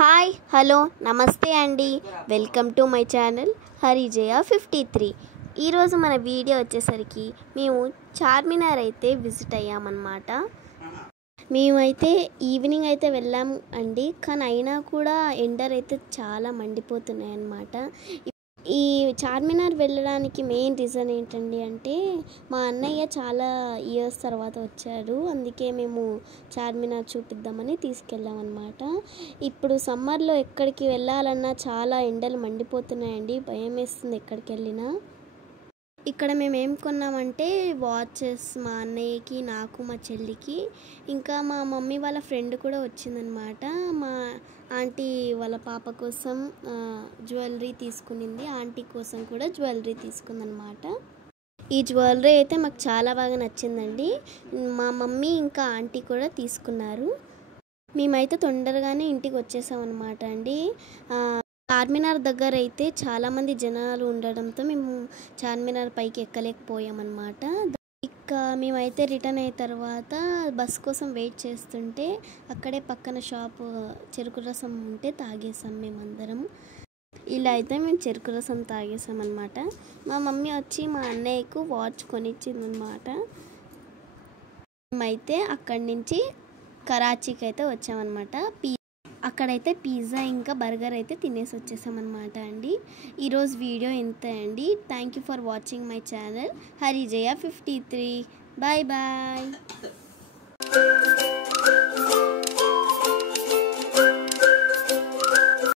Hi hello నమస్తే అండి, welcome to my channel Harijaya 53. ఈరోజు మన వీడియో వచ్చేసరికి మేము చార్మినార్ అయితే విజిట్ అయ్యామన్నమాట. మేమైతే ఈవినింగ్ అయితే వెళ్ళాం అండి, కానీ అయినా కూడా ఎండలు అయితే చాలా మండిపోతున్నాయి అన్నమాట. ఈ చార్మినార్ వెళ్ళడానికి మెయిన్ రీజన్ ఏంటండి అంటే మా అన్నయ్య చాలా ఇయర్స్ తర్వాత వచ్చాడు, అందుకే మేము చార్మినార్ చూపిద్దామని తీసుకెళ్ళాం అన్నమాట. ఇప్పుడు సమ్మర్లో ఎక్కడికి వెళ్ళాలన్నా చాలా ఎండలు మండిపోతున్నాయండి, భయం వేస్తుంది ఎక్కడికి వెళ్ళినా. ఇక్కడ మేము ఏం కొన్నామంటే వాచెస్ మా అన్నయ్యకి, నాకు, మా చెల్లికి, ఇంకా మా మమ్మీ వాళ్ళ ఫ్రెండ్ కూడా వచ్చిందనమాట. మా ఆంటీ వాళ్ళ పాప కోసం జ్యువెలరీ తీసుకునింది, ఆంటీ కోసం కూడా జ్యువెలరీ తీసుకుందనమాట. ఈ జ్యువెలరీ అయితే మాకు చాలా బాగా నచ్చిందండి. మా మమ్మీ ఇంకా ఆంటీ కూడా తీసుకున్నారు. మేమైతే తొందరగానే ఇంటికి వచ్చేసాం అనమాట అండి. చార్మినార్ దగ్గర అయితే చాలామంది జనాలు ఉండడంతో మేము చార్మినార్ పైకి ఎక్కలేకపోయామన్నమాట. ఇక మేమైతే రిటర్న్ అయిన తర్వాత బస్ కోసం వెయిట్ చేస్తుంటే అక్కడే పక్కన షాప్ చెరుకు రసం ఉంటే తాగేసాం మేమందరం. ఇలా అయితే మేము చెరుకు రసం తాగేసాం అనమాట. మా మమ్మీ వచ్చి మా అన్నయ్యకు వాచ్ కొనిచ్చిందనమాట. మేమైతే అక్కడి నుంచి కరాచీకి అయితే వచ్చామన్నమాట. అక్కడైతే పిజ్జా ఇంకా బర్గర్ అయితే తినేసి వచ్చేసామన్నమాట అండి. ఈరోజు వీడియో ఇంతే అండి. Thank you for watching my channel Harijaya 53. Bye bye.